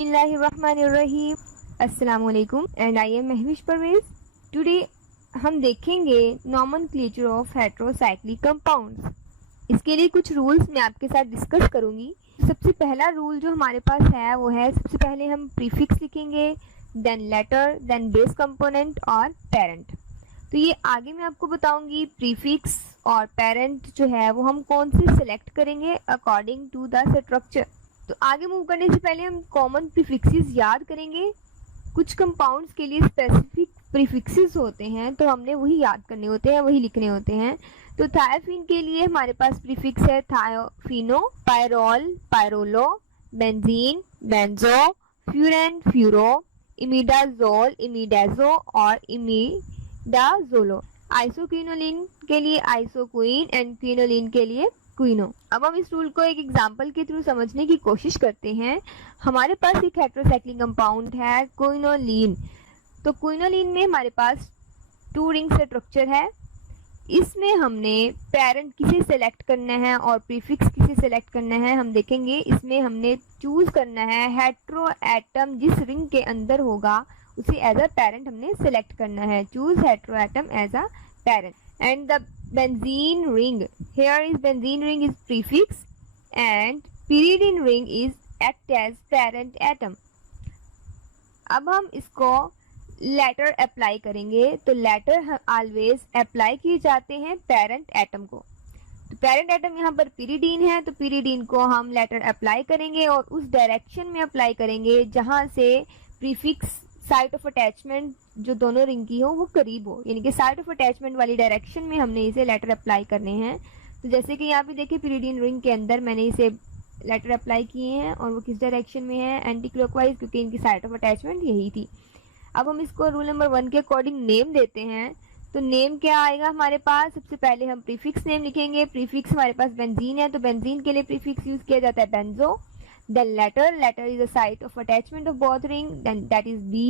बिस्मिल्लाहिर्रहमानिर्रहीम। अस्सलामुअलैकुम and I am Mahvish Parvez. Today हम देखेंगे नॉमेनक्लेचर ऑफ हेटेरोसाइक्लिक कंपाउंड्स। इसके लिए कुछ रूल्स मैं आपके साथ डिस्कस करूंगी। सबसे पहला रूल जो हमारे पास है वो है, सबसे पहले हम प्रीफिक्स लिखेंगे, then letter, then base component और पेरेंट। तो ये आगे मैं आपको बताऊंगी प्रीफिक्स और पेरेंट जो है वो हम कौन से सिलेक्ट करेंगे अकॉर्डिंग टू द स्ट्रक्चर। तो आगे मूव करने से पहले हम कॉमन प्रीफिक्सेस याद करेंगे। कुछ कंपाउंड्स के लिए स्पेसिफिक प्रीफिक्सेस होते हैं तो हमने वही याद करने होते हैं, वही लिखने होते हैं। तो थायोफीन के लिए हमारे पास प्रीफिक्स है thiopheno, pyrrole, pyrrolo, benzene, benzo, furan, furo, imidazole, imidazo और इमिडाजोलो। आइसोक्विनोलिन के लिए आइसोक्विन एंड क्विनोलिन के लिए क्विनो। अब हम इस रूल को एक एग्जांपल के थ्रू समझने की कोशिश करते हैं। हमारे पास एक हेटेरोसाइक्लिक कंपाउंड है क्विनोलिन। तो क्विनोलिन में हमारे पास 2 रिंग स्ट्रक्चर है। इसमें हमने पेरेंट किसे सेलेक्ट करना है और प्रीफिक्स किसे सेलेक्ट करना है हम देखेंगे। इसमें हमने चूज करना है हेटेरो एटम जिस रिंग के अंदर होगा उसे एज अ पेरेंट हमने सेलेक्ट करना है। Choose heteroatom as a parent and the benzene ring. Here is benzene ring is prefix and pyridine ring is act as parent atom. अब हम इसको लेटर अप्लाई करेंगे। तो लेटर ऑलवेज अप्लाई किए जाते हैं पेरेंट एटम को। तो पेरेंट एटम यहाँ पर pyridine है तो pyridine को हम लेटर अप्लाई करेंगे और उस डायरेक्शन में अप्लाई करेंगे जहां से प्रीफिक्स साइट ऑफ अटैचमेंट जो दोनों रिंग की हो वो करीब हो, यानी कि साइट ऑफ अटैचमेंट वाली डायरेक्शन में हमने इसे लेटर अप्लाई करने हैं। तो जैसे कि यहाँ पे देखिए pyridine रिंग के अंदर मैंने इसे लेटर अप्लाई किए हैं और वो किस डायरेक्शन में है, एंटी क्लॉकवाइज, क्योंकि इनकी साइट ऑफ अटैचमेंट यही थी। अब हम इसको रूल नंबर 1 के अकॉर्डिंग नेम देते हैं। तो नेम क्या आएगा हमारे पास, सबसे पहले हम प्रीफिक्स नेम लिखेंगे। प्रीफिक्स हमारे पास बेंजीन है तो बेंजीन के लिए प्रीफिक्स यूज किया जाता है banjo. Then letter is the site of attachment of both ring, then that is B,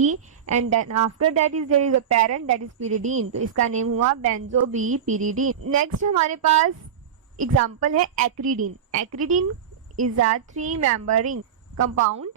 and then after that is there is a parent that is pyridine. तो इसका name हुआ benzo B pyridine. Next हमारे पास example है एक्रीडीन। एक्रीडीन is a 3-member ring compound.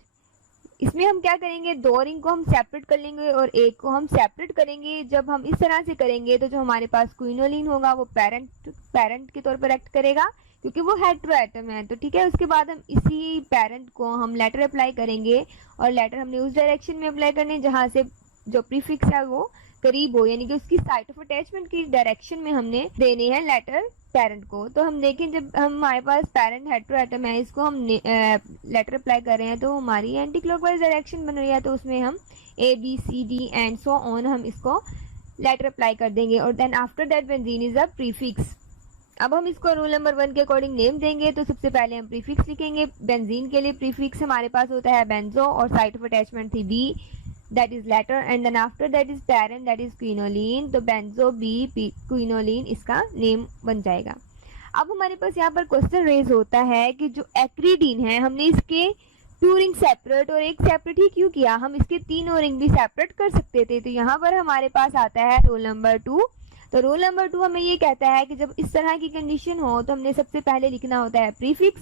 इसमें हम क्या करेंगे, 2 ring को हम सेपरेट कर लेंगे और एक को हम सेपरेट करेंगे। जब हम इस तरह से करेंगे तो जो हमारे पास क्विनोलिन होगा वो पेरेंट के तौर पर एक्ट करेगा क्योंकि वो हेटेरो एटम है। तो ठीक है, उसके बाद हम इसी पेरेंट को हम लेटर अप्लाई करेंगे और लेटर हमने उस डायरेक्शन में अप्लाई करने जहां से जो प्रीफिक्स है वो करीब हो, यानी कि उसकी साइट ऑफ अटैचमेंट की डायरेक्शन में हमने देने हैं लेटर पेरेंट को। तो हम देखें जब हमारे पास पेरेंट हेटेरो एटम है, इसको हम लेटर अप्लाई कर रहे हैं तो हमारी एंटी क्लॉकवाइज डायरेक्शन बन रही है। तो उसमें हम ABCD एंड सो ऑन हम इसको लेटर अप्लाई कर देंगे और then after that benzene is a prefix. अब हम इसको रूल नंबर 1 के अकॉर्डिंग नेम देंगे। तो सबसे पहले हम प्रीफिक्स लिखेंगे। बेंजीन के लिए प्रीफिक्स हमारे पास होता है बेंजो और साइट ऑफ अटैचमेंट थी B, that is letter, and then after that is parent that is quinoline. तो benzo B quinoline इसका नेम बन जाएगा। अब हमारे पास यहाँ पर क्वेश्चन रेज होता है कि जो एक्रीडीन है हमने इसके 2 रिंग सेपरेट और एक सेपरेट ही क्यों किया, हम इसके 3 रिंग भी सेपरेट कर सकते थे। तो यहाँ पर हमारे पास आता है रूल नंबर 2। तो रूल नंबर 2 हमें ये कहता है कि जब इस तरह की कंडीशन हो तो हमने सबसे पहले लिखना होता है prefix,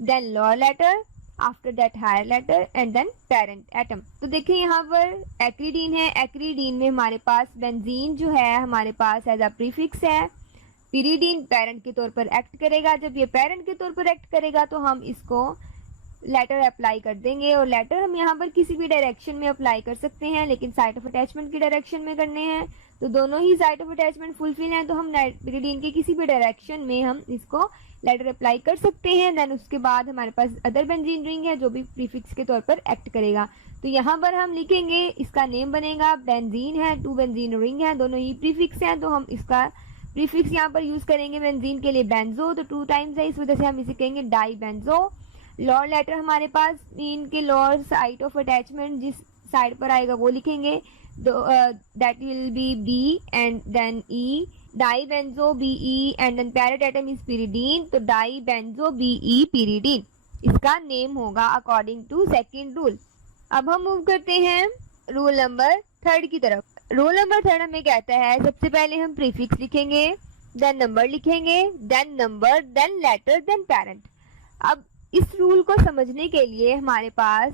then lower letter, after that higher letter and then parent atom. तो देखिए यहाँ पर एक्रीडीन है। एक्रीडीन में हमारे पास बेंजीन जो है हमारे पास एज अ प्रीफिक्स है। pyridine पेरेंट के तौर पर एक्ट करेगा। जब ये पेरेंट के तौर पर एक्ट करेगा तो हम इसको लेटर अप्लाई कर देंगे और लेटर हम यहाँ पर किसी भी डायरेक्शन में अप्लाई कर सकते हैं, लेकिन साइट ऑफ अटैचमेंट की डायरेक्शन में करने हैं। तो दोनों ही साइट ऑफ अटैचमेंट फुलफिल हैं तो हम pyridine के किसी भी डायरेक्शन में हम इसको लेटर अप्लाई कर सकते हैं। देन उसके बाद हमारे पास अदर बेंजीन रिंग है जो भी प्रीफिक्स के तौर पर एक्ट करेगा। तो यहाँ पर हम लिखेंगे, इसका नेम बनेगा बेंजीन है, 2 बेंजीन रिंग है, दोनों ही प्रीफिक्स हैं तो हम इसका प्रीफिक्स यहाँ पर यूज करेंगे बेंजीन के लिए बेंजो। तो 2 टाइम्स है, इस वजह से हम इसे कहेंगे डाई बेंजो। लोअर लेटर हमारे पास इनके लोअर साइट ऑफ अटैचमेंट जिस साइड पर आएगा वो लिखेंगे, that will be B and then E, dibenzo BE and then parent atom is pyridine। तो डाई बेंजो BE pyridine इसका नेम होगा अकॉर्डिंग टू सेकंड रूल। अब हम मूव करते हैं रूल नंबर 3 की तरफ। रूल नंबर 3 हमें कहता है सबसे पहले हम प्रीफिक्स लिखेंगे, देन नंबर लिखेंगे, then number, then letter, then parent. अब इस रूल को समझने के लिए हमारे पास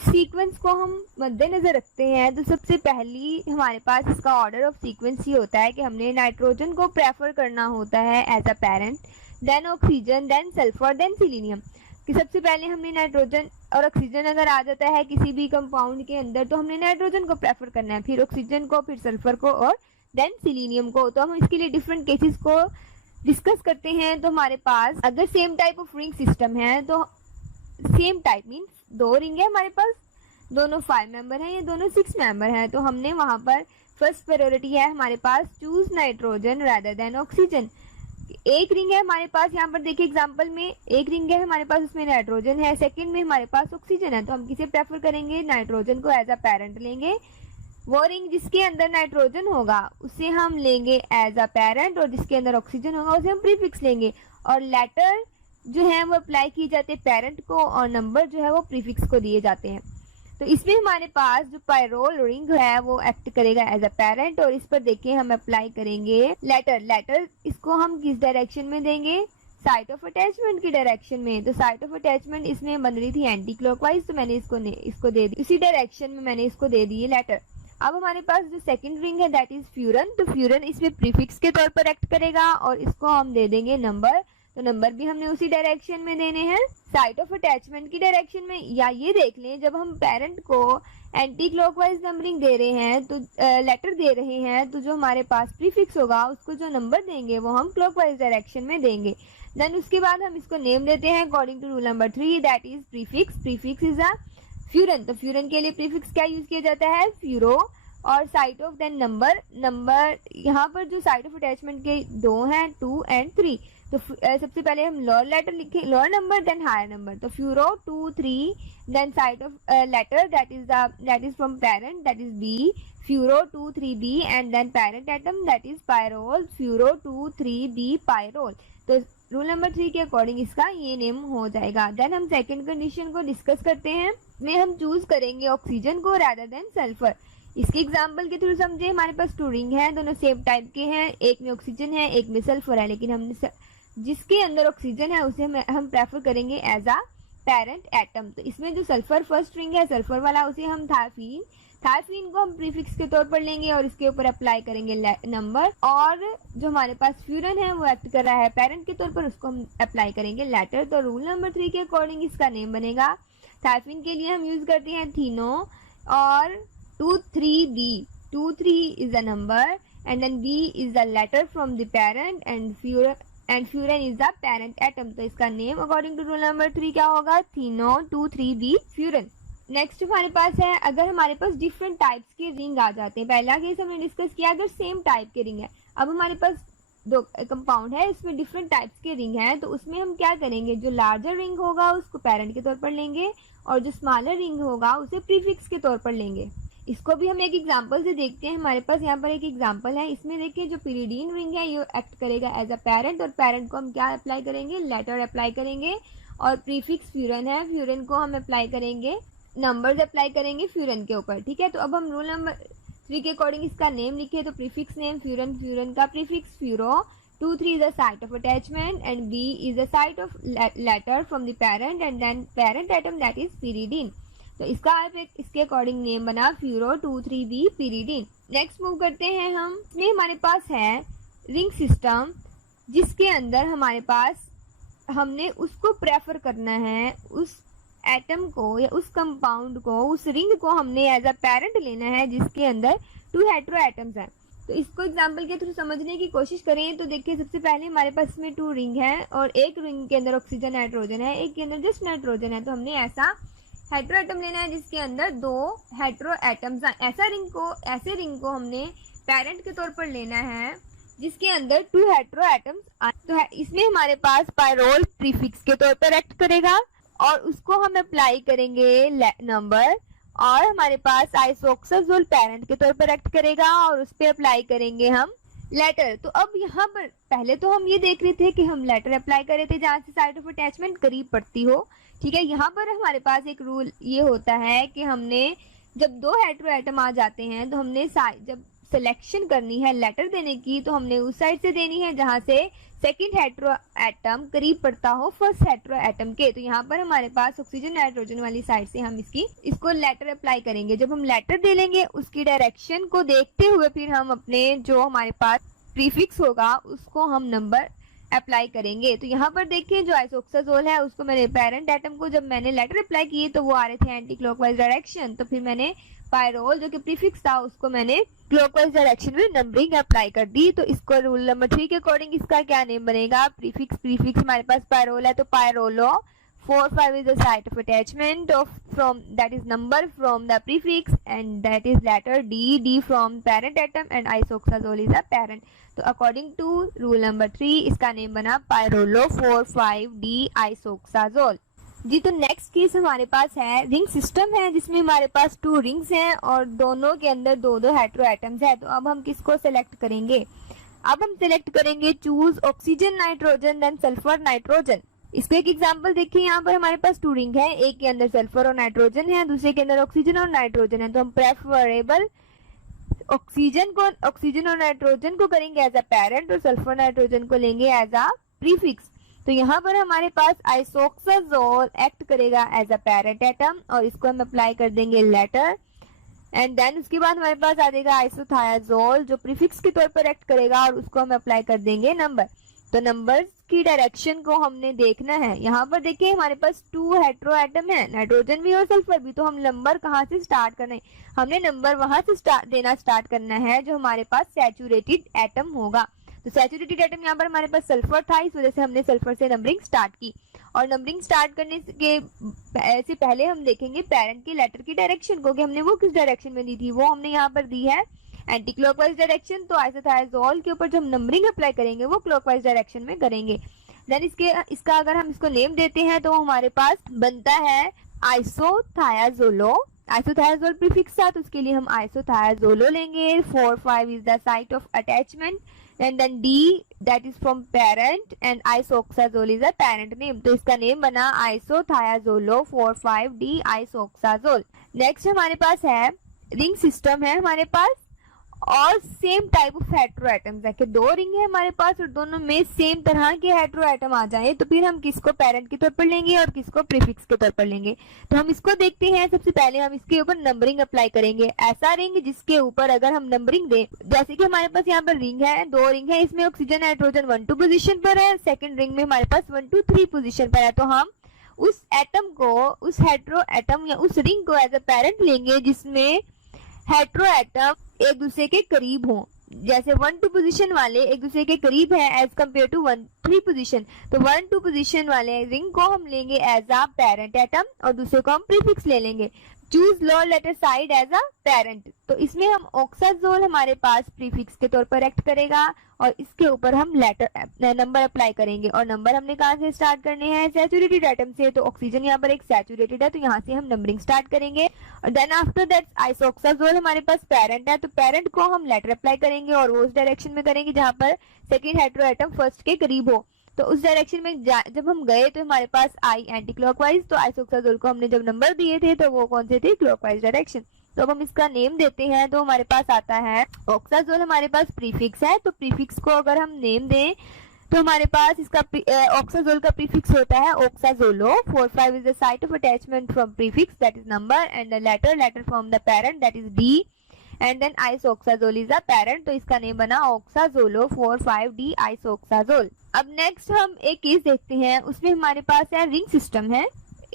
कुछ सीक्वेंस को हम मद्देनजर रखते हैं। तो सबसे पहली हमारे पास इसका ऑर्डर ऑफ सीक्वेंस ये होता है कि हमने नाइट्रोजन को प्रेफर करना होता है as a parent, then oxygen, then sulphur, then selenium. कि सबसे पहले हमने नाइट्रोजन और ऑक्सीजन अगर आ जाता है किसी भी कंपाउंड के अंदर तो हमने नाइट्रोजन को प्रेफर करना है, फिर ऑक्सीजन को, फिर सल्फर को और देन सिलीनियम को। तो हम इसके लिए डिफरेंट केसेस को डिस्कस करते हैं। तो हमारे पास अगर same type of ring system है तो सेम टाइप मीन्स 2 रिंग है हमारे पास, दोनों 5 मेंबर हैं या दोनों 6 मेंबर हैं, तो हमने वहां पर फर्स्ट प्रायोरिटी है हमारे पास choose nitrogen rather than oxygen. एक रिंग है हमारे पास, यहाँ पर देखिए एग्जांपल में एक रिंग है हमारे पास, उसमें नाइट्रोजन है, सेकंड में हमारे पास ऑक्सीजन है, तो हम किसे प्रेफर करेंगे, नाइट्रोजन को एज अ पेरेंट लेंगे। वो रिंग जिसके अंदर नाइट्रोजन होगा उसे हम लेंगे एज अ पेरेंट और जिसके अंदर ऑक्सीजन होगा उसे हम प्रीफिक्स लेंगे। और लेटर जो है वो अप्लाई किए जाते हैं पेरेंट को और नंबर जो है वो प्रीफिक्स को दिए जाते हैं। तो इसमें हमारे पास जो पायरोल रिंग है वो एक्ट करेगा एज अ पेरेंट और इस पर देखिए हम अप्लाई करेंगे लेटर। लेटर इसको हम किस डायरेक्शन में देंगे, साइट ऑफ अटैचमेंट की डायरेक्शन में। तो साइट ऑफ अटैचमेंट इसमें बन रही थी एंटी क्लॉकवाइज, तो मैंने इसको दे दी, इसी डायरेक्शन में मैंने इसको दे दिए लेटर। अब हमारे पास जो सेकंड रिंग है दैट इज फ्यूरन, तो फ्यूरन इसमें प्रीफिक्स के तौर पर एक्ट करेगा और इसको हम दे देंगे नंबर, तो नंबर भी हमने उसी डायरेक्शन में देने हैं, साइट ऑफ अटैचमेंट की डायरेक्शन में। या ये देख लें जब हम पेरेंट को एंटी क्लॉकवाइज नंबरिंग दे रहे हैं तो लेटर दे रहे हैं तो जो हमारे पास प्रीफिक्स होगा उसको जो नंबर देंगे वो हम क्लॉकवाइज डायरेक्शन में देंगे। देन उसके बाद हम इसको नेम देते हैं according to rule number 3 that is prefix. Prefix is a furan, तो फ्यूरन के लिए प्रीफिक्स क्या यूज किया जाता है, फ्यूरो। और साइट ऑफ देन नंबर यहाँ पर जो साइट ऑफ अटैचमेंट के 2 हैं 2 एंड 3, तो सबसे पहले हम लोअर लेटर लिखें, lower number then higher number, तो furo 2 3 then side of letter that is from parent that is B, furo 2 3 B and then parent atom that is pyrrole, furo 2 3 B pyrrole. तो rule number 3 के according इसका ये name हो जाएगा। Then हम second condition को discuss करते हैं, में हम चूज करेंगे ऑक्सीजन को रादर देन सल्फर। इसके एग्जाम्पल के थ्रू समझे, हमारे पास 2 रिंग है, दोनों सेम टाइप के हैं, एक में ऑक्सीजन है एक में सल्फर है, लेकिन हमने जिसके अंदर ऑक्सीजन है उसे हम प्रेफर करेंगे एज अ पेरेंट एटम। तो इसमें जो सल्फर फर्स्ट रिंग है सल्फर वाला उसे हम थायफीन को हम प्रीफिक्स के तौर पर लेंगे और इसके ऊपर अप्लाई करेंगे नंबर। और जो हमारे पास फ्यूरन है वो एक्ट कर रहा है पेरेंट के तौर पर, उसको हम अप्लाई करेंगे लेटर। तो रूल नंबर 3 के अकॉर्डिंग इसका नेम बनेगा, थायफीन के लिए हम यूज करते हैं थीनो और 2 3 B, 2 3 is a number and then B is the letter from the parent and furan is the parent atom। तो इसका name according to rule number 3 क्या होगा, थीनो 2 3 B फ्यूरन। नेक्स्ट हमारे पास है अगर हमारे पास डिफरेंट टाइप्स के रिंग आ जाते हैं, पहला केस हमने डिस्कस किया अगर सेम टाइप के रिंग है। अब हमारे पास 2 कंपाउंड है, इसमें डिफरेंट टाइप्स के रिंग हैं, तो उसमें हम क्या करेंगे, जो लार्जर रिंग होगा उसको पेरेंट के तौर पर लेंगे और जो स्मॉलर रिंग होगा उसे प्रीफिक्स के तौर पर लेंगे। इसको भी हम एक एग्जांपल से देखते हैं। हमारे पास यहाँ पर एक एग्जांपल है, इसमें देखिए जो पिरिडीन रिंग है ये एक्ट करेगा एज अ पेरेंट और पेरेंट को हम क्या अप्लाई करेंगे, लेटर अप्लाई करेंगे। और प्रीफिक्स फ्यूरन है, फ्यूरन को हम अप्लाई करेंगे, नंबर्स अप्लाई करेंगे फ्यूरन के ऊपर, ठीक है। तो अब हम रूल नंबर 3 के अकॉर्डिंग इसका नेम लिखे, तो प्रीफिक्स नेम फ्यूरन, फ्यूरन का prefix furrow, 2 3 is the site of attachment and B is the site of letter from the parent and then parent atom that is pyridine। तो इसका इसके according name बना furrow 2 3 B pyridine। Next move करते हैं हम, इसमें हमारे पास है रिंग सिस्टम जिसके अंदर हमारे पास हमने उसको प्रेफर करना है, उस एटम को या उस कंपाउंड को, उस रिंग को हमने एज अ पेरेंट लेना है जिसके अंदर 2 हेटेरो एटम्स हैं। तो इसको एग्जांपल के थ्रू समझने की कोशिश करें तो देखिए सबसे पहले हमारे पास इसमें 2 रिंग है और एक रिंग के अंदर ऑक्सीजन नाइट्रोजन है, एक के अंदर जस्ट नाइट्रोजन है। तो हमने ऐसा हेटेरो एटम लेना है जिसके अंदर 2 हेटेरो एटम्स हैं। ऐसे रिंग को हमने पेरेंट के तौर पर लेना है जिसके अंदर 2 हेटेरो एटम्स। तो इसमें हमारे पास पायरोल प्रीफिक्स के तौर पर एक्ट करेगा और उसको हम अप्लाई करेंगे नंबर, और हमारे पास आइसोक्साजोल पेरेंट के तौर पर एक्ट करेगा और उस पर अप्लाई करेंगे हम लेटर। तो अब यहाँ पर पहले तो हम ये देख रहे थे कि हम लेटर अप्लाई कर रहे थे जहाँ से साइट ऑफ अटैचमेंट करीब पड़ती हो, ठीक है। यहाँ पर हमारे पास एक रूल ये होता है कि हमने जब 2 हेटेरो एटम आ जाते हैं तो हमने जब सिलेक्शन करनी है लेटर देने की, तो हमने उस साइड से देनी है जहां से सेकंड हेटेरो एटम करीब पड़ता हो फर्स्ट हेटेरो एटम के। तो यहाँ पर हमारे पास ऑक्सीजन नाइट्रोजन वाली साइड से हम इसको लेटर अप्लाई करेंगे। जब हम लेटर दे लेंगे उसकी डायरेक्शन को देखते हुए फिर हम अपने जो हमारे पास प्रीफिक्स होगा उसको हम नंबर अप्लाई करेंगे। तो यहाँ पर देखिए जो आइसोक्साजोल है उसको मैंने पेरेंट एटम को जब मैंने लेटर अप्लाई किए तो वो आ रहे थे एंटी क्लॉकवाइज डायरेक्शन, तो फिर मैंने पायरोल जो कि प्रीफिक्स था उसको मैंने क्लॉकवाइज डायरेक्शन में नंबरिंग अप्लाई कर दी। तो इसको रूल नंबर 3 के अकॉर्डिंग इसका क्या नेम बनेगा, प्रीफिक्स हमारे पास पायरोल है तो पायरोलो 4 5 is the site of attachment of from that is number from the prefix and that is letter D from parent atom and isoxazole is a parent। तो according to rule number 3 इसका name बना पायरोलो 4 5 D isoxazole। जी तो next case हमारे पास है ring system है जिसमें हमारे पास 2 rings हैं और दोनों के अंदर 2 हेटेरो एटम्स है। तो अब हम किसको सेलेक्ट करेंगे, अब हम सेलेक्ट करेंगे choose oxygen nitrogen then sulphur nitrogen. इसको एक एग्जांपल देखिए, यहाँ पर हमारे पास 2 रिंग है, एक के अंदर सल्फर और नाइट्रोजन है, दूसरे के अंदर ऑक्सीजन और नाइट्रोजन है। तो हम प्रेफरेबल ऑक्सीजन और नाइट्रोजन को करेंगे एज अ पेरेंट और सल्फर नाइट्रोजन को लेंगे एज अ प्रीफिक्स। तो यहाँ पर हमारे पास आइसोक्साजोल एक्ट करेगा एज अ पेरेंट एटम और इसको हम अप्लाई कर देंगे लेटर एंड देन उसके बाद हमारे पास आ जाएगा आइसोथायाजोल जो प्रीफिक्स के तौर पर एक्ट करेगा और उसको हम अप्लाई कर देंगे नंबर। तो नंबर्स की डायरेक्शन को हमने देखना है। यहाँ पर देखिए हमारे पास 2 हेटेरो एटम है, नाइट्रोजन भी और सल्फर भी। तो हम नंबर कहाँ से स्टार्ट करना है, हमने नंबर वहां से देना स्टार्ट करना है जो हमारे पास सैचुरेटेड एटम होगा। तो सैचुरेटेड एटम यहाँ पर हमारे पास सल्फर था, इस वजह से हमने सल्फर से नंबरिंग स्टार्ट की। और नंबरिंग स्टार्ट करने से पहले हम देखेंगे पेरेंट की लेटर की डायरेक्शन को कि हमने वो किस डायरेक्शन में दी थी। वो हमने यहाँ पर दी है एंटी क्लॉकवाइज डायरेक्शन। तो आइसोथायाजोल के ऊपर जो हम नंबरिंग अप्लाई करेंगे वो क्लॉकवाइज डायरेक्शन में करेंगे। देन इसका अगर हम इसको नेम देते हैं तो हमारे पास बनता है आइसोथायाजोलो। आइसोथायाजोल प्रीफिक्स था तो उसके लिए हम आइसोथायाजोलो लेंगे। 4 5 is the site of attachment and then D that is from parent and isoxazole is a parent name। तो इसका नेम बना आइसोथायाजोलो 4 5 D isoxazole। नेक्स्ट हमारे पास है रिंग सिस्टम है हमारे पास और same type of hetero atoms है कि 2 रिंग है हमारे पास और दोनों में सेम तरह के हेटेरो एटम आ जाए तो फिर हम किसको पेरेंट के तौर पर लेंगे और किसको प्रीफिक्स के तौर पर लेंगे। तो हम इसको देखते हैं। सबसे पहले हम इसके ऊपर नंबरिंग अप्लाई करेंगे। ऐसा रिंग जिसके ऊपर अगर हम नंबरिंग दें, जैसे कि हमारे पास यहाँ पर रिंग है, 2 रिंग है, इसमें ऑक्सीजन नाइट्रोजन 1 2 पोजिशन पर है, सेकेंड रिंग में हमारे पास 1 2 3 पोजिशन पर है। तो हम उस एटम को, उस हेटेरो एटम या उस रिंग को एज अ पेरेंट लेंगे जिसमें हेटेरो एटम एक दूसरे के करीब हो। जैसे 1 2 पोजीशन वाले एक दूसरे के करीब है एज कम्पेयर टू 1 3 पोजीशन। तो 1 2 पोजीशन वाले रिंग को हम लेंगे एज अ पेरेंट एटम और दूसरे को हम प्रीफिक्स ले लेंगे। Choose lower letter side as a parent. तो इसमें हम ऑक्साजोल हमारे पास प्रीफिक्स के तौर पर एक्ट करेगा और इसके ऊपर हम लेटर नंबर अप्लाई करेंगे। और नंबर हमने कहाँ से स्टार्ट करने हैं, सैचुरेटेड एटम से। तो ऑक्सीजन यहाँ पर एक सैचुरेटेड है तो यहाँ से हम नंबरिंग स्टार्ट करेंगे। और देन आफ्टर दैट आइसोक्साजोल हमारे पास पेरेंट है तो पेरेंट को हम लेटर अप्लाई करेंगे और वो उस डायरेक्शन में करेंगे जहाँ पर सेकेंड हेटेरो एटम फर्स्ट के करीब हो। तो उस डायरेक्शन में जब हम गए तो हमारे पास आई एंटी क्लॉकवाइज। तो आइसोक्साजोल को हमने जब नंबर दिए थे तो वो कौन से थे, क्लॉकवाइज डायरेक्शन। तो अब हम इसका नेम देते हैं तो हमारे पास आता है ऑक्साजोल हमारे पास प्रीफिक्स है। तो प्रीफिक्स को अगर हम नेम दें तो हमारे पास इसका ऑक्साजोल का प्रीफिक्स होता है ऑक्साजोलो। 4 5 is the site of attachment from prefix that is number and the letter from the parent that is D and then isoxazole is a parent। तो इसका नेम बना ऑक्साजोलो 4 5 D isoxazole। अब नेक्स्ट हम एक केस देखते हैं, उसमें हमारे पास है रिंग सिस्टम है,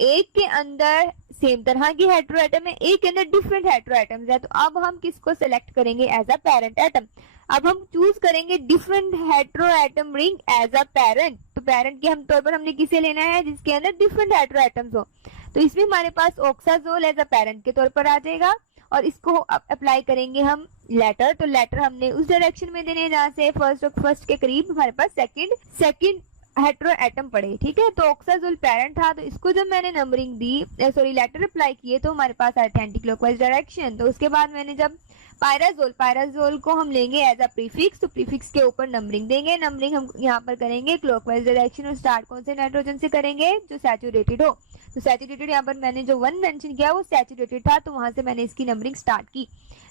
एक के अंदर सेम तरह की हेटेरो एटम है, एक के अंदर डिफरेंट हेटेरो एटम्स है। तो अब हम किसको सेलेक्ट करेंगे एज अ पेरेंट एटम। अब हम चूज करेंगे different heteroatom ring as a parent. तो पेरेंट के हम तौर पर हमने किसे लेना है, जिसके अंदर डिफरेंट हेटेरो एटम्स हो। तो इसमें हमारे पास ऑक्साजोल एज अ पेरेंट के तौर पर आ जाएगा और इसको अप्लाई करेंगे हम लेटर। तो लेटर हमने उस डायरेक्शन में देने जहाँ से फर्स्ट के करीब हमारे पास सेकंड हेट्रो एटम पढ़े, ठीक है। तो ऑक्साजोल पेरेंट था, तो इसको जब मैंने नंबरिंग दी, सॉरी लेटर अप्लाई किए, तो हमारे पास आया था एंटी क्लॉकवाइज डायरेक्शन। तो उसके बाद मैंने जब पायराजोल को हम लेंगे एज अ प्रीफिक्स, तो प्रीफिक्स के ऊपर नंबरिंग देंगे। नंबरिंग हम यहाँ पर करेंगे क्लॉकवाइज डायरेक्शन, और स्टार्ट कौन से नाइट्रोजन से करेंगे, जो सैचुरेटेड हो। तो सैचुरेटेड यहाँ पर मैंने जो 1 मेंशन किया वो सैचुरेटेड था, तो वहां से मैंने इसकी नंबरिंग स्टार्ट की।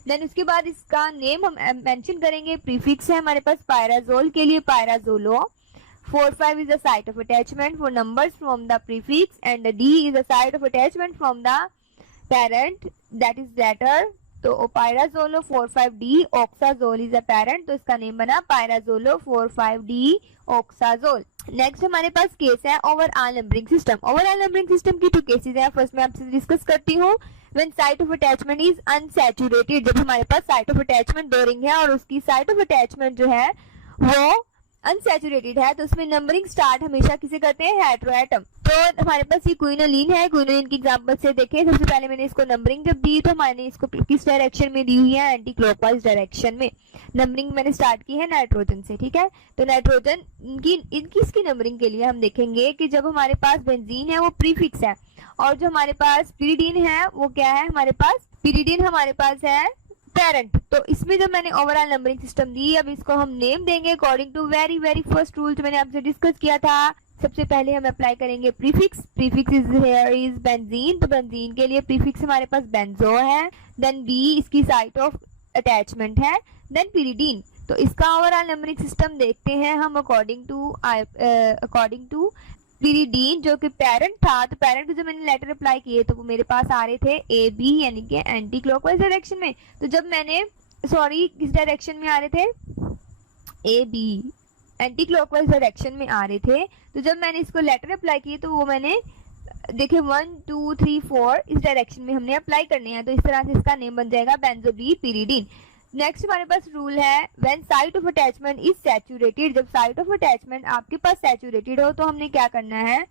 देन उसके बाद इसका नेम हम मेंशन करेंगे। प्रीफिक्स है हमारे पास पायराजोल के लिए पायराजोलो। 4,5 is the site of attachment for numbers from the prefix, and the D is the site of attachment from the parent, that is letter. तो pyrazolo 4,5D oxazole is a parent, तो इसका name बना pyrazolo 4,5D oxazole। Next हमारे पास case है overall numbering system. Overall numbering system की 2 cases है। First मैं आपसे डिस्कस करती हूँ। When site of attachment is unsaturated, जब हमारे पास साइट ऑफ अटैचमेंट 2 रिंग है और उसकी साइट ऑफ अटैचमेंट जो है वो अनसैचुरेटेड है, तो उसमें नंबरिंग स्टार्ट हमेशा किसे करते हैं, हेट्रोएटम। तो हमारे पास ये क्विनोलिन है। क्विनोलिन की एग्जांपल से देखें, सबसे पहले मैंने इसको नंबरिंग जब दी तो मैंने इसको किस डायरेक्शन में दी हुई है, एंटी क्लॉकवाइज डायरेक्शन में। नंबरिंग मैंने स्टार्ट की है नाइट्रोजन से, ठीक है। तो नाइट्रोजन इनकी इसकी नंबरिंग के लिए हम देखेंगे कि जब हमारे पास बेंजीन है वो प्रीफिक्स है, और जो हमारे पास पिरिडीन है वो क्या है, हमारे पास पिरिडीन हमारे पास है पेरेंट। तो इसमें जब मैंने ओवरऑल नंबरिंग सिस्टम दी, अब इसको हम नेम देंगे according to very first rule जो मैंने आपसे डिस्कस किया था। सबसे पहले हम अप्लाई करेंगे prefix. Prefix is here is benzene, तो बेंजीन के लिए प्रीफिक्स हमारे पास बेंजो है। देन बी इसकी साइट ऑफ अटैचमेंट है। देन पिरिडीन, तो इसका ओवरऑल नंबरिंग सिस्टम देखते हैं हम अकॉर्डिंग टू पिरिडीन जो कि पेरेंट था। तो पेरेंट को जब मैंने लेटर अप्लाई किए तो वो मेरे पास आ रहे थे ए बी, यानी कि एंटी क्लॉकवाइज डायरेक्शन में। तो जब मैंने किस डायरेक्शन में आ रहे थे, A B, anticlockwise direction में आ रहे थे। तो जब मैंने इसको लेटर अप्लाई किए तो वो मैंने देखिए 1 2 3 4 इस डायरेक्शन में हमने अप्लाई करने हैं। तो इस तरह से इसका नेम बन जाएगा बेंजोबीपिरिडीन। नेक्स्ट हमारे पास रूल है when site of attachment is saturated, जब साइट ऑफ अटैचमेंट आपके पास सैचुरेटेड हो तो हमने क्या करना है,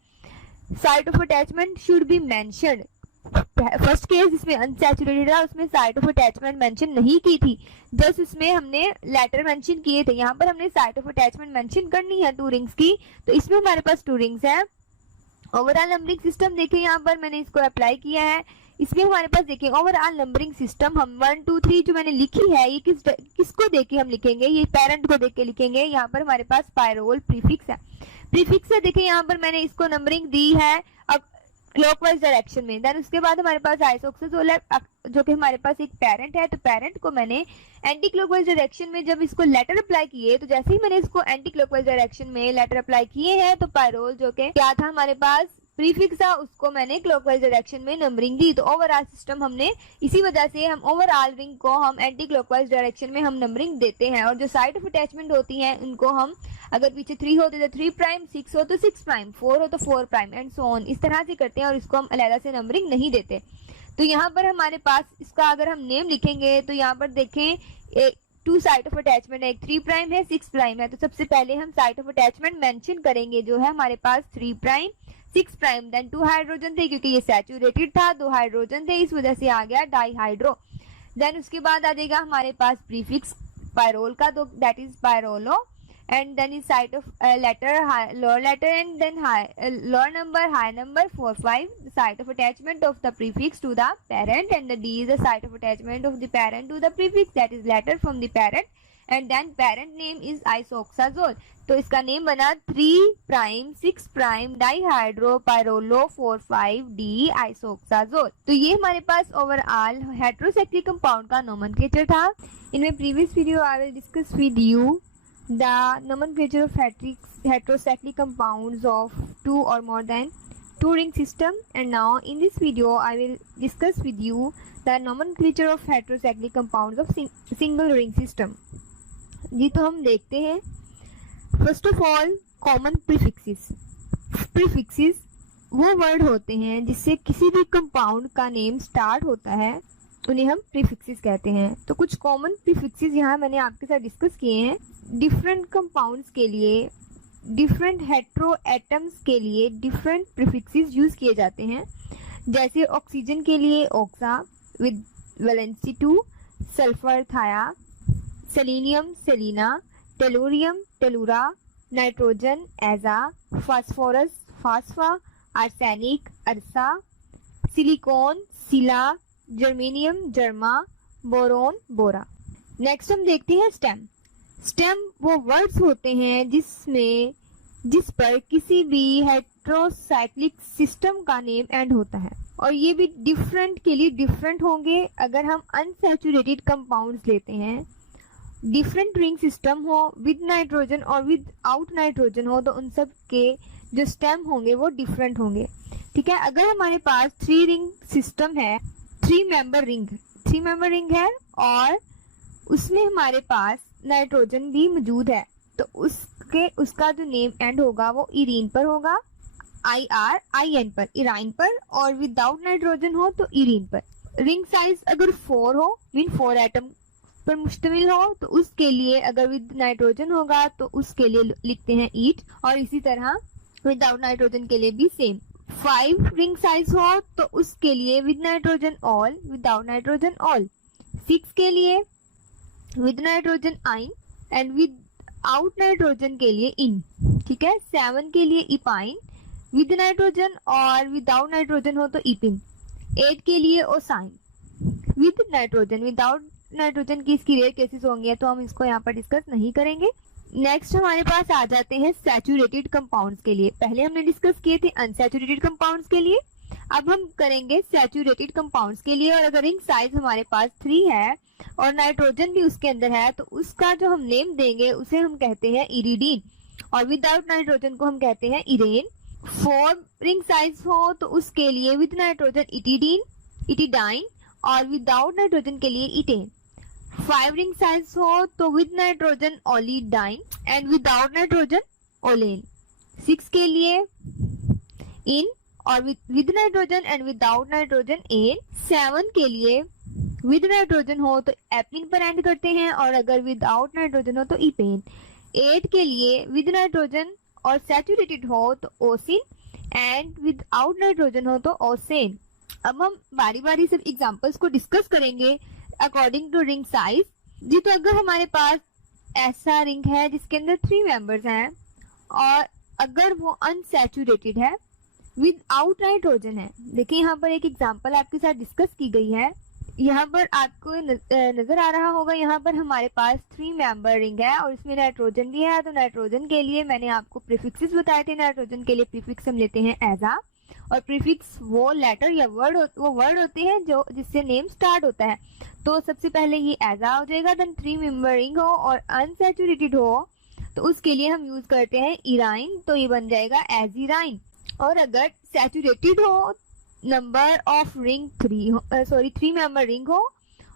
site of attachment should be mentioned. First case जिसमें अनसैचुरेटेड था उसमें साइट ऑफ अटैचमेंट मेंशन नहीं की थी, जस्ट उसमें हमने लेटर मेंशन किए थे। यहाँ पर हमने साइट ऑफ अटैचमेंट मेंशन करनी है 2 रिंग्स की, तो इसमें हमारे पास 2 रिंग्स है। ओवरऑल नंबरिंग सिस्टम देखिए, यहाँ पर मैंने इसको अप्लाई किया है। इसमें हमारे पास देखिए ओवरऑल नंबरिंग सिस्टम हम 1 2 3 जो मैंने लिखी है ये किसको देख के हम लिखेंगे, ये पेरेंट को देख के लिखेंगे। यहाँ पर हमारे पास पायरोल प्रीफिक्स है। प्रीफिक्स है देखिए, यहाँ पर मैंने इसको नंबरिंग दी है अब क्लॉकवाइज डायरेक्शन में। देन उसके बाद हमारे पास आइसोक्साजोल है जो कि हमारे पास एक पेरेंट है। तो पेरेंट को मैंने एंटी क्लॉकवाइज डायरेक्शन में जब इसको लेटर अप्लाई किए, तो जैसे ही मैंने इसको एंटी क्लॉकवाइज डायरेक्शन में लेटर अप्लाई किए हैं तो पायरोल जो कि क्या था हमारे पास प्रीफिक्स था उसको मैंने क्लॉकवाइज डायरेक्शन में नंबरिंग दी। तो ओवरऑल सिस्टम हमने इसी वजह से हम ओवरऑल रिंग को हम एंटी क्लॉकवाइज डायरेक्शन में हम नंबरिंग देते हैं। और जो साइड ऑफ अटैचमेंट होती हैं उनको हम अगर पीछे 3 होते तो 3 प्राइम, 6 हो तो 6 प्राइम, 4 हो तो 4 प्राइम एंड सो ऑन, इस तरह से करते हैं और इसको हम अलग से नंबरिंग नहीं देते। तो यहाँ पर हमारे पास इसका अगर हम नेम लिखेंगे तो यहाँ पर देखें 2 साइट ऑफ अटैचमेंट है, एक 3 प्राइम है, 6 प्राइम है। तो सबसे पहले हम साइट ऑफ अटैचमेंट मेंशन करेंगे जो है हमारे पास 3 प्राइम 6 प्राइम। देन 2 हाइड्रोजन थे क्योंकि ये सैचुरेटेड था, 2 हाइड्रोजन थे इस वजह से आ गया डाईहाइड्रो। देन उसके बाद आ जाएगा हमारे पास प्रीफिक्स पायरोल का, तो that is pyrrolo. and then is site of lower letter and then lower number, high number 4 5, the site of attachment of the prefix to the parent, and the D is the site of attachment of the parent to the prefix, that is letter from the parent, and then parent name is isoxazole। तो इसका name बना 3 prime 6 prime dihydro पायरोलो 4 5 D आइसोक्साजोल। तो ये हमारे पास overall heterocyclic compound का nomenclature था। In my previous video I will discuss with you the nomenclature of heterocyclic compounds of 2 or more than 2 ring system, and now in this video I will discuss with you the nomenclature of heterocyclic compounds of single ring system। जी तो हम देखते हैं first of all common prefixes. Prefixes वो word होते हैं जिससे किसी भी कंपाउंड का नेम स्टार्ट होता है, उन्हें हम प्रीफिक्सेस कहते हैं। तो कुछ कॉमन प्रीफिक्सेस यहाँ मैंने आपके साथ डिस्कस किए हैं। डिफरेंट कंपाउंड्स के लिए, डिफरेंट हेटेरो एटम्स के लिए डिफरेंट प्रीफिक्सेस यूज किए जाते हैं। जैसे ऑक्सीजन के लिए ऑक्सा विद वैलेंसी 2, सल्फर थाया, सेलेनियम सेलिना, टेलुरियम टेलुरा, नाइट्रोजन एजा, फास्फोरस फास्फा, आर्सेनिक अर्सा, सिलिकॉन सिला, जर्मेनियम जर्मा, बोरोन बोरा। नेक्स्ट हम देखते हैं स्टेम। स्टेम वो वर्ड्स होते हैं जिस पर किसी भी हेट्रोसाइक्लिक सिस्टम का नेम एंड होता है, और ये भी डिफरेंट के लिए डिफरेंट होंगे। अगर हम अनसैचुरेटेड कंपाउंड्स लेते हैं, डिफरेंट रिंग सिस्टम हो, विद नाइट्रोजन और विद आउट नाइट्रोजन हो, तो उन सब के जो स्टेम होंगे वो डिफरेंट होंगे। ठीक है, अगर हमारे पास 3 रिंग सिस्टम है, 3 मेंबर रिंग है और उसमें हमारे पास नाइट्रोजन भी मौजूद है, तो उसका जो नेम एंड होगा वो इरीन पर होगा, IN पर, इराइन पर, और विदाउट नाइट्रोजन हो तो इरीन पर। रिंग साइज अगर 4 हो, मीन 4 एटम पर मुश्तमिल हो, तो उसके लिए अगर विद नाइट्रोजन होगा तो उसके लिए लिखते हैं ईट, और इसी तरह विदाउट नाइट्रोजन के लिए भी सेम। 5 रिंग साइज हो तो उसके लिए with nitrogen all, without nitrogen all. 6 के लिए विद नाइट्रोजन आइन एंड विद आउट नाइट्रोजन के लिए इन। ठीक है, 7 के लिए इपाइन, विद नाइट्रोजन और विदाउट नाइट्रोजन हो तो इपिन। 8 के लिए ओसाइन, विद नाइट्रोजन, विदाउट नाइट्रोजन की इसकी रेयर केसेस होंगे, तो हम इसको यहाँ पर डिस्कस नहीं करेंगे। नेक्स्ट हमारे पास आ जाते हैं सैचुरेटेड कंपाउंड्स के लिए। पहले हमने डिस्कस किए थे अनसैचुरेटेड कंपाउंड्स के लिए, अब हम करेंगे सैचुरेटेड कंपाउंड्स के लिए। और अगर रिंग साइज हमारे पास 3 है और नाइट्रोजन भी उसके अंदर है, तो उसका जो हम नेम देंगे उसे हम कहते हैं इरिडीन, और विदाउट नाइट्रोजन को हम कहते हैं इरेन। 4 रिंग साइज हो तो उसके लिए विद नाइट्रोजन इटिडीन, इटिडाइन, और विदाउट नाइट्रोजन के लिए इटेन। 5 रिंग साइज हो तो with nitrogen olidine and without nitrogen olane. 6 के लिए इन और with nitrogen and without nitrogen ane. 7 के लिए विद नाइट्रोजन हो तो एपिन पर एंड करते हैं, और अगर विदाउट नाइट्रोजन हो तो इपेन। 8 के लिए विद नाइट्रोजन और सैचुरेटेड हो तो ओसिन एंड विदाउट नाइट्रोजन हो तो ओसेन। अब हम बारी बारी से एग्जांपल्स को डिस्कस करेंगे अकॉर्डिंग टू रिंग साइज। जी, तो अगर हमारे पास ऐसा रिंग है जिसके अंदर 3 मेंबर्स हैं और अगर वो अनसैचुरेटेड है, विदाउट नाइट्रोजन है, देखिए यहाँ पर एक एग्जांपल आपके साथ डिस्कस की गई है। यहाँ पर आपको नजर आ रहा होगा, यहाँ पर हमारे पास 3 मेंबर रिंग है और इसमें नाइट्रोजन भी है। तो नाइट्रोजन के लिए मैंने आपको प्रीफिक्सेस बताए थे। नाइट्रोजन के लिए प्रीफिक्स हम लेते हैं एजा, और प्रीफिक्स वो लेटर या वर्ड होते हैं जो जिससे नेम स्टार्ट होता है। तो सबसे पहले ये एजा हो जाएगा, देन 3 मेंबर रिंग हो और अनसैचुरेटेड हो तो उसके लिए हम यूज करते हैं इराइन, तो ये बन जाएगा एजिराइन। और अगर सैचुरेटेड हो, number of ring 3 member ring हो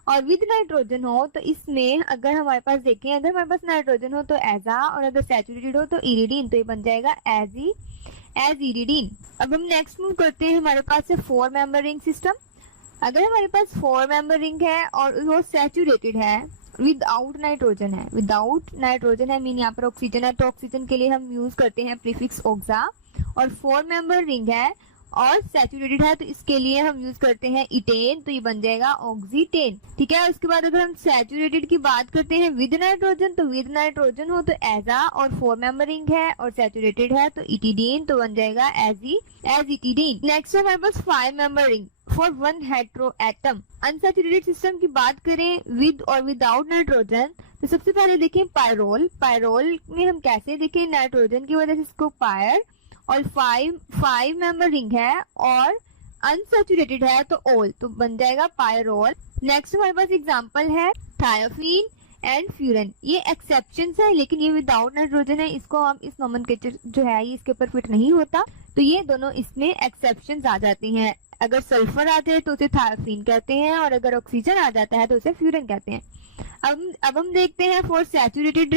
और विद नाइट्रोजन हो, तो इसमें अगर हमारे पास देखें, अगर हमारे पास नाइट्रोजन हो तो एजा, और अगर सैचुरेटेड हो तो इरिडीन, तो ये बन जाएगा एज इरिडीन। अब हम नेक्स्ट मूव करते हैं, हमारे पास है 4 मेंबर रिंग सिस्टम। अगर हमारे पास 4 मेंबर रिंग है और वो सैचुरेटेड है, विदाउट नाइट्रोजन है, मीन यहाँ पर ऑक्सीजन है, तो ऑक्सीजन के लिए हम यूज करते हैं प्रीफिक्स ऑक्सा। और 4 मेंबर रिंग है और सैचुरेटेड है, तो इसके लिए हम यूज करते हैं इटेन, तो ये बन जाएगा ऑक्सीटेन। ठीक है, उसके बाद अगर हम सैचुरेटेड की बात करते हैं विद नाइट्रोजन, तो विद नाइट्रोजन हो तो एजा, और 4 मेंबर रिंग है और सैचुरेटेड है तो इटिडीन, तो बन जाएगा एज इटिडीन। नेक्स्ट है हमारे पास 5 member ring for 1 hetero atom. Unsaturated system की बात करें विद और विदाउट नाइट्रोजन, तो सबसे पहले देखें पायरोल में हम कैसे देखें, नाइट्रोजन की वजह से इसको पायर, और 5 मेंबर रिंग है और अनसैचुरेटेड है तो ओल, तो बन जाएगा पायरोल। नेक्स्ट हमारे पास एग्जांपल है थायोफीन एंड फ्यूरन। ये एक्सेप्शंस है, लेकिन ये विदाउट नाइट्रोजन है, इसको हम इस नोमेनक्लेचर जो है ये इसके ऊपर फिट नहीं होता, तो ये दोनों इसमें एक्सेप्शंस आ जाती हैं। अगर सल्फर आते हैं तो उसे थायोफीन कहते हैं, और अगर ऑक्सीजन आ जाता है तो उसे फ्यूरन कहते हैं। अब हम देखते हैं फॉर सैचुरेटेड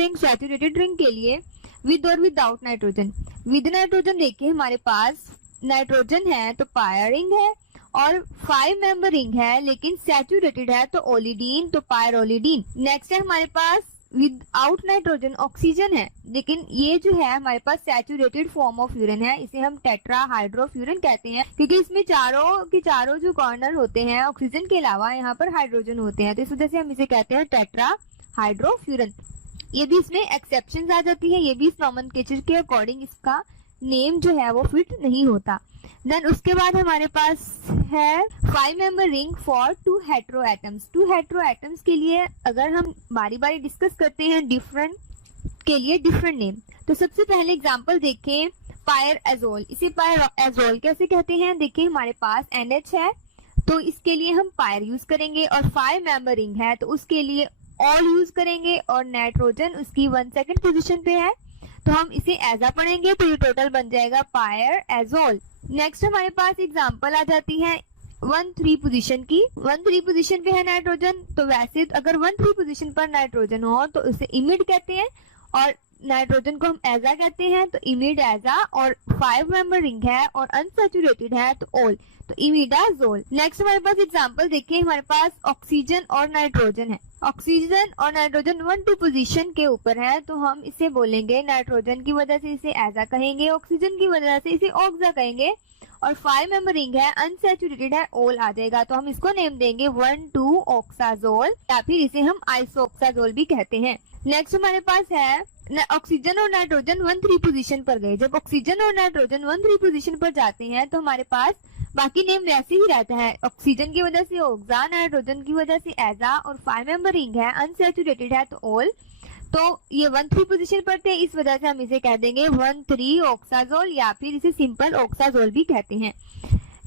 रिंग के लिए विद और विदाउट नाइट्रोजन। विद नाइट्रोजन देखिए हमारे पास नाइट्रोजन है तो पायरिंग है, और 5 मेंबर रिंग है लेकिन सैचुरेटेड है तो ओलिडीन, तो पायरोलिडीन। नेक्स्ट है हमारे पास विदाउट नाइट्रोजन ऑक्सीजन है, लेकिन ये जो है हमारे पास सैचुरेटेड फॉर्म ऑफ फ्यूरन है, इसे हम टेट्रा हाइड्रोफ्यूरन कहते हैं, क्योंकि इसमें चारों जो कॉर्नर होते हैं ऑक्सीजन के अलावा यहाँ पर हाइड्रोजन होते हैं, तो इस वजह से हम इसे कहते हैं टेट्रा हाइड्रोफ्यूरन। ये भी इसमें एक्सेप्शंस आ जाती है, ये भी इस नॉमेनक्लेचर के अकॉर्डिंग इसका नेम जो है वो फिट नहीं होता। देन उसके बाद हमारे पास है 5 member ring for 2 hetero atoms. 2 hetero atoms के लिए अगर हम बारी बारी डिस्कस करते हैं डिफरेंट के लिए डिफरेंट नेम, तो सबसे पहले एग्जांपल देखें पायर एजोल। इसे पायर एजोल कैसे कहते हैं, देखिए हमारे पास NH है तो इसके लिए हम पायर यूज करेंगे, और 5 मेंबर रिंग है तो उसके लिए ऑल यूज करेंगे, और नाइट्रोजन उसकी 1 पोजीशन पे है तो हम इसे एजा पढ़ेंगे, तो ये टोटल बन जाएगा पायर एजोल। नेक्स्ट हमारे पास एग्जांपल आ जाती है 1,3 पोजीशन की। 1,3 पोजीशन पे है नाइट्रोजन, तो वैसे तो अगर 1,3 पोजीशन पर नाइट्रोजन हो तो उसे इमिड कहते हैं, और नाइट्रोजन को हम एजा कहते हैं तो इमिड एजा, और 5 मेंबर रिंग है और अनसैचुरेटेड है तो ऑल, तो इमिडाजोल। नेक्स्ट हमारे पास एग्जांपल देखिए, हमारे पास ऑक्सीजन और नाइट्रोजन है। ऑक्सीजन और नाइट्रोजन 1,2 पोजीशन के ऊपर है तो हम इसे बोलेंगे, नाइट्रोजन की वजह से इसे एजा कहेंगे, ऑक्सीजन की वजह से इसे ऑक्सा कहेंगे, और 5 मेंबर रिंग है अनसैचुरेटेड है ऑल आ जाएगा, तो हम इसको नेम देंगे 1,2 ऑक्साजोल, या फिर इसे हम आइसोऑक्साजोल भी कहते हैं। नेक्स्ट हमारे पास है ऑक्सीजन और नाइट्रोजन 1,3 पोजीशन पर गए। जब ऑक्सीजन और नाइट्रोजन 1,3 पोजीशन पर जाते हैं तो हमारे पास बाकी नेम वैसे ही रहता है, ऑक्सीजन की वजह से ऑक्सा, नाइट्रोजन की वजह से एजा, और 5 मेंबर रिंग है अनसैचुरेटेड है तो ऑल, तो ये 1,3 पोजीशन पर थे, इस वजह से हम इसे कह देंगे 1,3 ऑक्साजोल, या फिर इसे सिंपल ऑक्साजोल भी कहते हैं।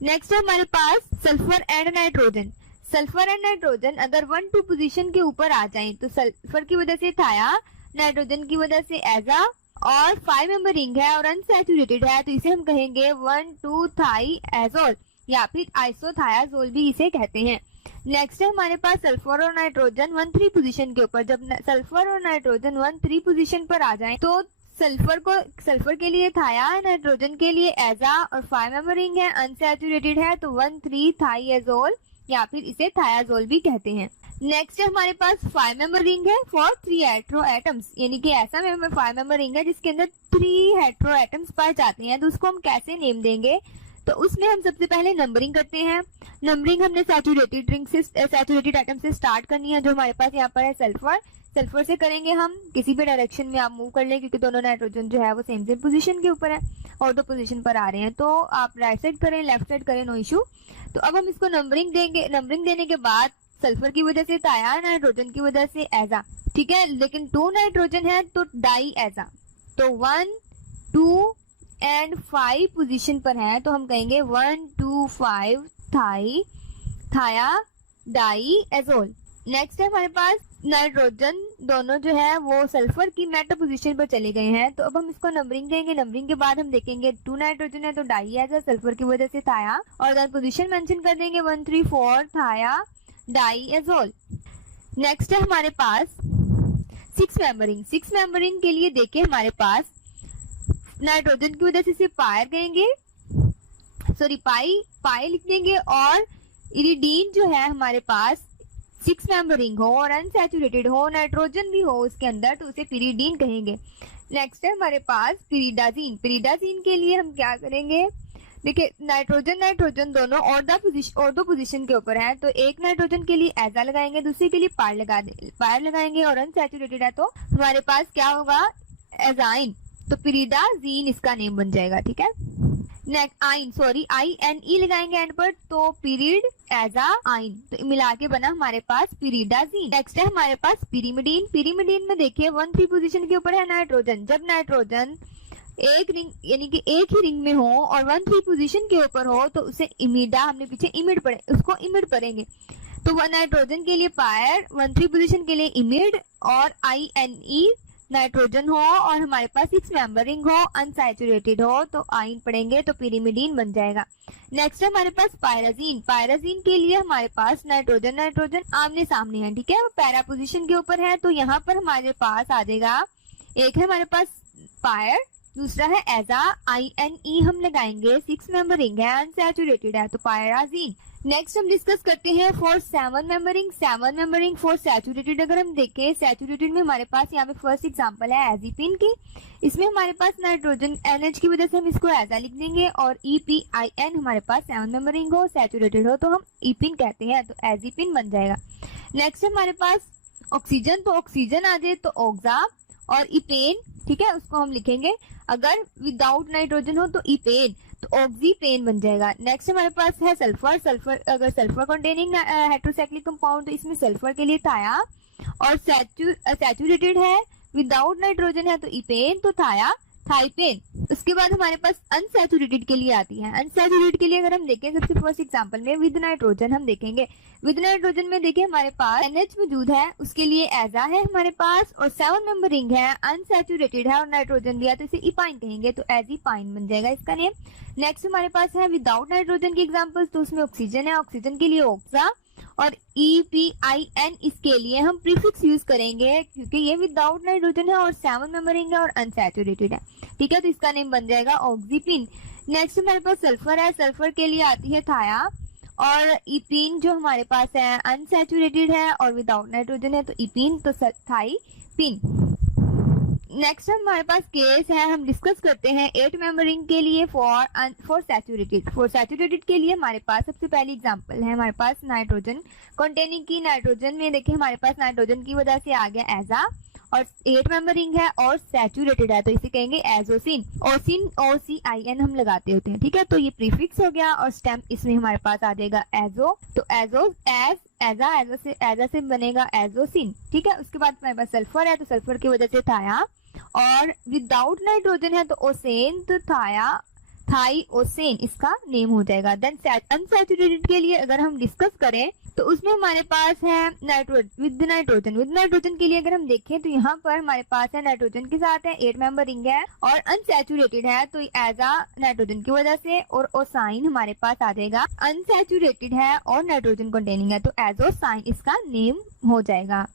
नेक्स्ट है हमारे पास sulphur and nitrogen. Sulphur and nitrogen अगर 1,2 पोजीशन के ऊपर आ जाए तो सल्फर की वजह से थाया, नाइट्रोजन की वजह से एजा, और 5 मेंबर रिंग है और अनसैचुरेटेड है तो इसे हम कहेंगे 1,2 थाइएजोल, या फिर आइसोथायाजोल भी इसे कहते हैं। नेक्स्ट है हमारे पास सल्फर और नाइट्रोजन 1,3 पोजीशन के ऊपर। जब सल्फर और नाइट्रोजन 1,3 पोजीशन पर आ जाएं तो सल्फर के लिए थाया, नाइट्रोजन के लिए एजा, और 5 मेंबर रिंग है अनसैचुरेटेड है तो 1,3 थाइएजोल, या फिर इसे थायाजोल भी कहते हैं। नेक्स्ट है हमारे पास 5 मेंबर रिंग है फॉर 3 हेटेरो एटम्स, यानी कि ऐसा 5 मेंबर रिंग है जिसके अंदर 3 हेटेरो एटम्स पाए जाते हैं, तो उसको हम कैसे नेम देंगे, तो उसमें हम सबसे पहले नंबरिंग करते हैं। नंबरिंग हमने सैचुरेटेड एटम से स्टार्ट करनी है। जो हमारे पास यहाँ पर है सल्फर से करेंगे हम, किसी भी डायरेक्शन में आप मूव कर लें क्योंकि दोनों नाइट्रोजन जो है वो सेम पोजीशन के ऊपर है और 2 पोजीशन पर आ रहे हैं, तो आप राइट साइड करें लेफ्ट साइड करें, नो इशू। तो अब हम इसको नंबरिंग देंगे। नंबरिंग देने के बाद सल्फर की वजह से थाया, नाइट्रोजन की वजह से एजा, ठीक है, लेकिन 2 नाइट्रोजन है तो डाई एजा, तो 1, 2 एंड 5 पोजीशन पर है तो हम कहेंगे 1, 2, 5 थाया डाई एजोल। नेक्स्ट है हमारे पास नाइट्रोजन दोनों जो है वो सल्फर की मेटा पोजीशन पर चले गए हैं, तो अब हम इसको नंबरिंग देंगे। नंबरिंग के बाद हम देखेंगे 2 नाइट्रोजन है तो डाई एजा, सल्फर की वजह से थाया, और देन पोजीशन मेंशन कर देंगे 1, 3, 4 थाया डाई एजोल। नेक्स्ट है हमारे पास 6 मेंबरिंग। 6 मेंबरिंग के लिए देखिए हमारे पास नाइट्रोजन की वजह से इसे पायर कहेंगे, सॉरी पाई लिख देंगे, और इरिडीन जो है हमारे पास 6 मेंबर रिंग हो और अनसैचुरेटेड हो, नाइट्रोजन भी हो उसके अंदर, तो उसे पिरिडीन कहेंगे। नेक्स्ट है हमारे पास पिरिडाजीन। पिरिडाजीन के लिए हम क्या करेंगे, देखिए नाइट्रोजन दोनों और दो पोजीशन के ऊपर है, तो एक नाइट्रोजन के लिए एजा लगाएंगे, दूसरे के लिए पायर लगाएंगे, और अनसैचुरेटेड है तो हमारे पास क्या होगा, एजाइन, तो पिरिडाजीन इसका नेम बन जाएगा, ठीक है। नेक्स्ट INE लगाएंगे एंड पर, तो पीरिड एजा आइन, तो मिला के बना हमारे पास पिरिडाजीन। नेक्स्ट है हमारे पास पिरिमिडीन। पिरिमिडीन में देखिए 1,3 पोजीशन के ऊपर है नाइट्रोजन। जब नाइट्रोजन एक रिंग यानी कि एक ही रिंग में हो और 1,3 पोजीशन के ऊपर हो तो उसे इमिडा, हमने पीछे इमिड पढ़े, उसको इमिड पढ़ेंगे, तो नाइट्रोजन के लिए पायर, 1,3 पोजीशन के लिए इमिड, और INE नाइट्रोजन हो और हमारे पास 6 मेंबर रिंग हो, अनसैचुरेटेड हो, तो आइन पढ़ेंगे तो पिरिमिडीन बन जाएगा। नेक्स्ट है हमारे पास पायराजीन। पायराजीन के लिए हमारे पास नाइट्रोजन आमने सामने है, ठीक है, वो पैरा पोजीशन के ऊपर है, तो यहाँ पर हमारे पास आ जाएगा, एक है हमारे पास पायर, दूसरा है एजा, INE हम लगाएंगे, 6 मेंबर रिंग है, अनसैचुरेटेड है, तो पायराजीन। नेक्स्ट हम डिस्कस करते हैं for 7 membered. 7 membered for saturated. अगर हम देखें सैचुरेटेड में हमारे पास यहाँ पे फर्स्ट एग्जांपल है एजिपिन की। इसमें हमारे पास नाइट्रोजन NH की वजह से हम इसको एजा लिख देंगे, और EPIN हमारे पास 7 मेंबरिंग हो, सैचुरेटेड हो तो हम इपिन कहते हैं, तो एजिपिन बन जाएगा। नेक्स्ट हमारे पास ऑक्सीजन तो ऑक्सीजन आ जाए तो ऑक्सा, और इपेन, ठीक है, उसको हम लिखेंगे अगर विदाउट नाइट्रोजन हो तो इपेन, तो ऑक्सीपेन बन जाएगा। नेक्स्ट हमारे पास है सल्फर। सल्फर अगर सल्फर कंटेनिंग हेट्रोसाइक्लिक कंपाउंड तो इसमें सल्फर के लिए थाया, और सैचुरेटेड है विदाउट नाइट्रोजन है तो इपेन, तो थाया थाइपेन। उसके बाद हमारे पास अनसैचुरेटेड के लिए आती है। अनसैचुरेटेड के लिए अगर हम देखें सबसे फर्स्ट एग्जांपल में विद नाइट्रोजन हम देखेंगे। विद नाइट्रोजन में देखिए हमारे पास NH मौजूद है, उसके लिए एजा है हमारे पास, और 7 मेंबर रिंग है, अनसैचुरेटेड है और नाइट्रोजन दिया तो इसे इपाइन कहेंगे, तो एजिपाइन बन जाएगा इसका नेम। नेक्स्ट हमारे पास है विदाउट नाइट्रोजन की एग्जाम्पल्स, तो उसमें ऑक्सीजन है, ऑक्सीजन के लिए ऑक्सा, और EPIN इसके लिए हम प्रीफिक्स यूज करेंगे क्योंकि ये विदाउट नाइट्रोजन है और 7 मेंबर रिंग है और अनसैचुरेटेड है, ठीक है, तो इसका नेम बन जाएगा ऑक्सीपिन। नेक्स्ट हमारे पास सल्फर है। सल्फर के लिए आती है थाया, और इपिन जो हमारे पास है अनसैचुरेटेड है और विदाउट नाइट्रोजन है तो इपिन, तो थाइपिन। नेक्स्ट हमारे पास केस है, हम डिस्कस करते हैं 8 मेंबर रिंग के लिए फॉर सैचुरेटेड। फॉर सैचुरेटेड के लिए हमारे पास सबसे पहली एग्जांपल है हमारे पास नाइट्रोजन कंटेनिंग की। नाइट्रोजन में देखिए हमारे पास नाइट्रोजन की वजह से आ गया एजा, और 8 मेंबर रिंग है और सैचुरेटेड है तो इसे कहेंगे एजोसिन। ओसिन OCIN हम लगाते होते हैं, ठीक है, तो ये प्रीफिक्स हो गया, और स्टेम इसमें हमारे पास आ जाएगा एजो, तो एजो एजा से बनेगा एजोसिन, ठीक है। उसके बाद हमारे पास सल्फर है, तो सल्फर की वजह से थाया, और विदाउट नाइट्रोजन है तो ओसेन, तो थाइओसेन इसका नेम हो जाएगा। देन अनसैचुरेटेड के लिए अगर हम डिस्कस करें तो उसमें हमारे पास है विद नाइट्रोजन। विद नाइट्रोजन के लिए अगर हम देखें तो यहाँ पर हमारे पास है नाइट्रोजन के साथ है 8 मेंबर रिंग है और अनसैचुरेटेड है तो एजा नाइट्रोजन की वजह से, और ओसाइन हमारे पास आ जाएगा अनसैचुरेटेड है और नाइट्रोजन कंटेनिंग है तो एजोसाइन इसका नेम हो जाएगा।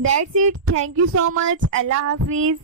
That's it, thank you so much, Allah Hafiz.